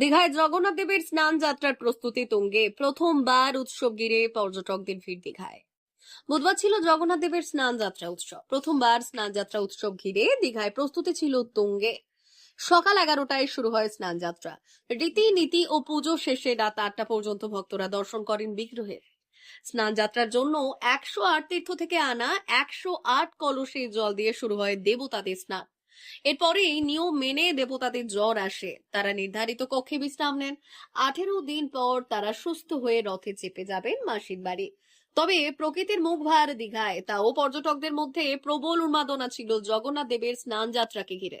দীঘায় জগন্নাথ দেবের স্নান যাত্রার প্রস্তুতি তুঙ্গে প্রথমবার উৎসব ঘিরে পর্যটকদের ভিড় দীঘায়। বুধবার ছিল জগন্নাথ দেবের স্নান যাত্রা উৎসব। প্রথমবার স্নান যাত্রা উৎসব ঘিরে দীঘায় প্রস্তুতি ছিল তুঙ্গে। সকাল এগারোটায় শুরু হয় স্নান যাত্রা। রীতি নীতি ও পুজো শেষে রাত আটটা পর্যন্ত ভক্তরা দর্শন করেন বিগ্রহের। স্নান যাত্রার জন্য একশো আট তীর্থ থেকে আনা একশো আট কলসে জল দিয়ে শুরু হয় দেবতাদের স্নান। এরপরেই নিয়ম মেনে দেবতাদের জ্বর আসে। তারা নির্ধারিত কক্ষে বিশ্রাম নেন। আঠেরো দিন পর তারা সুস্থ হয়ে রথে চেপে যাবেন মাসির বাড়ি। তবে প্রকৃতির মুখ ভার দীঘায়, তাও পর্যটকদের মধ্যে প্রবল উন্মাদনা ছিল জগন্নাথ দেবের স্নান যাত্রাকে ঘিরে।